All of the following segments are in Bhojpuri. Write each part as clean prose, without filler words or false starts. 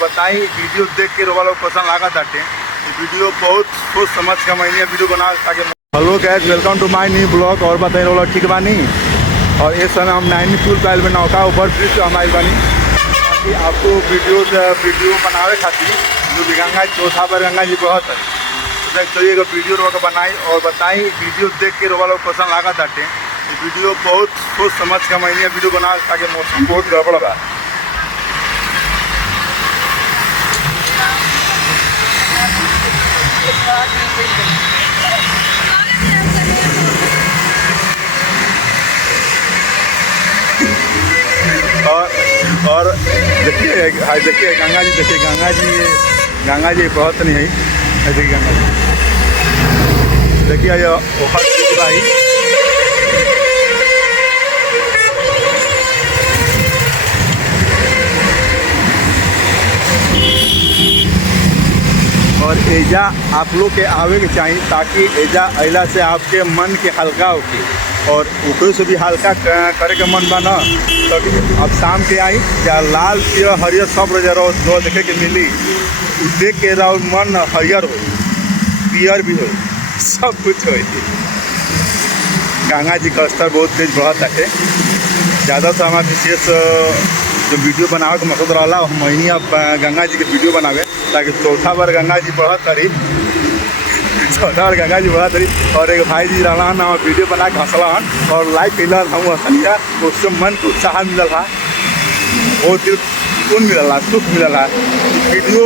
बताई वीडियो देख के रोवा लोग पसंद लगा ताटे। वीडियो बहुत सोच समझ के मैंने वीडियो बना ताकि हेलो गाइस, वेलकम टू माय न्यू ब्लॉग। और बताइए रोवा ठीक बानी। और इस समय हम नैनीताल पाइल में नौका ऊपर ब्रिज हम आइल बानी ताकि आपको वीडियो बनावे खातिर जो भी गंगा चौथा पर गंगा जी बहुत है चलिए वीडियो रोवा के बनाई। और बताई वीडियो देख के रोवा लोग पसंद लगा ताटे। वीडियो बहुत सोच समझ के मैंने वीडियो बना ताकि मौसम बहुत गड़बड़ बा। और देखिए गंगा जी, देखिए गंगा जी बहुत नहीं है। ऐसे गंगा जी देखिए ये ओखर भाई और एजा आप लोग के आवे के चाहिए ताकि एजा अला से आपके मन के हल्का होके और ऊपर से भी हल्का करे के मन बना। तो अब शाम के आई या लाल पीला हरियर सब जो देखे के मिली देख के रहो मन हरियर हो पियर भी हो सब कुछ हो। गंगा जी का स्तर बहुत तेज बढ़त है। ज़्यादा से हमारा विशेष जो वीडियो बनावे का मकसद रहा महीनी अब गंगा जी के वीडियो बनावे ताकि चौथा बार गंगा जी बढ़त करी और एक भाई जी रहा ना वीडियो बना के हंसलन और लाइक कैलन हम हंसलिया उससे मन को उत्साह मिलल है, बहुत दिल सुकून मिलल है, सुख मिलल है। वीडियो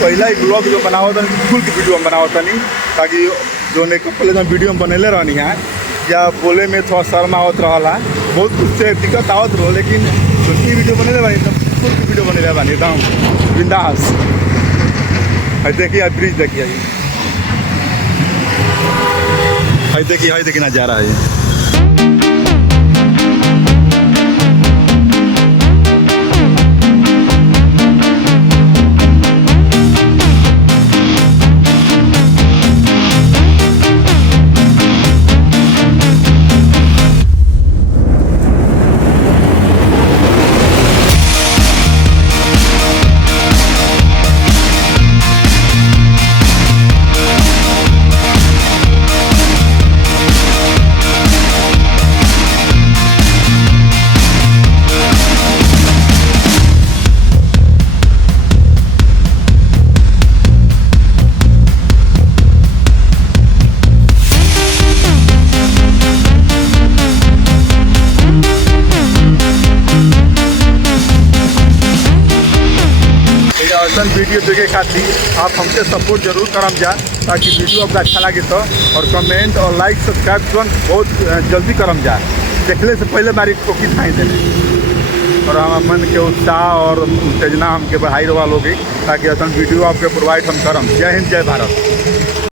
पहला ही ब्लॉग जो बनाओ था फुल की वीडियो हम बनाओ तनी ताकि जो पहले जो वीडियो हम बनैले रहनी है या बोले में थोड़ा शर्म आवत रहा बहुत कुछ से दिक्कत आवत रहो, लेकिन छोटी वीडियो बने बानी एकदम फुल की वीडियो बने बानी एकदम बिंदास। देखिए ब्रिज देखिए देखिए नज़ारा है। वीडियो देखे खातिर आप हमसे सपोर्ट जरूर करम जा ताकि वीडियो आपको अच्छा लगे तो और कमेंट और लाइक सब्सक्राइब तुरंत बहुत जल्दी करम जा देखने से पहले बारी कोकी खाई देने और हम मन के उत्साह और उत्तेजना हमके बढ़ाई रहा लोग ताकि ऐसा वीडियो आपके प्रोवाइड हम करम। जय हिंद, जय भारत।